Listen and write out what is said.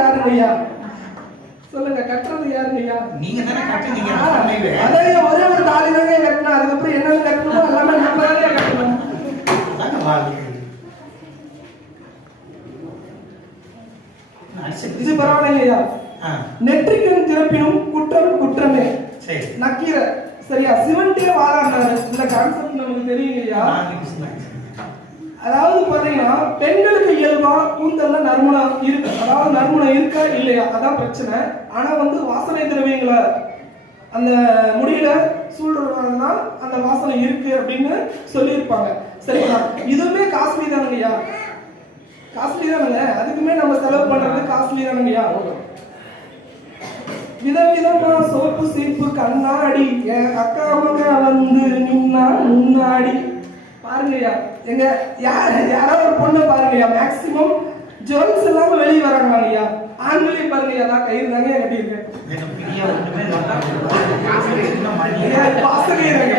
யாருங்க ஐயா? சொல்லுங்க, கட்டுறது யாருங்க ஐயா? நீங்க தானே கட்டுனீங்க. அதான் ஒரே ஒரு தாலி தானே கட்டணும். அதுக்கப்புறம் என்னென்ன கட்டணுமோ எல்லாமே நம்ம தானே கட்டணும். இது பரவாயில்லையா? நெற்றிக்கண் திறப்பினும் குற்றம் குற்றமே. நக்கீர சரியா சிவன்டே வாழாண்டாரு. இந்த கான்செப்ட் நமக்கு தெரியுங்கய்யா. அதாவது பாத்தீங்கன்னா பெண்களுக்கு இயல்பா கூந்தல்ல நறுமணம் இருக்கு. அதாவது நறுமணம் இருக்கா இல்லையா அதான் பிரச்சனை. ஆனா வந்து வாசனை திரவியங்களை அந்த முடியில சூழ்றதுனால அந்த வாசனை இருக்கு அப்படின்னு சொல்லியிருப்பாங்க. சரிங்களா? இதுவுமே காஸ்ட்லி தானுங்கய்யா. காஸ்ட்லி தானுங்க. அதுக்குமே நம்ம செலவு பண்றது காஸ்ட்லி தானுங்கய்யா. விதவிதமா சோப்பு சீப்பு கண்ணாடி என் அக்கா மக வந்து நின்னா முன்னாடி பாருங்கய்யா. எங்க யாராவது ஒரு பொண்ணு பாருங்கய்யா, மேக்சிமம் ஜுவல்ஸ் இல்லாம வெளியே வராங்கய்யா. ஆண்களையும் பாருங்கய்யா, நான் கயிறு தாங்க கட்டியிருக்கேன். பாசகையாங்க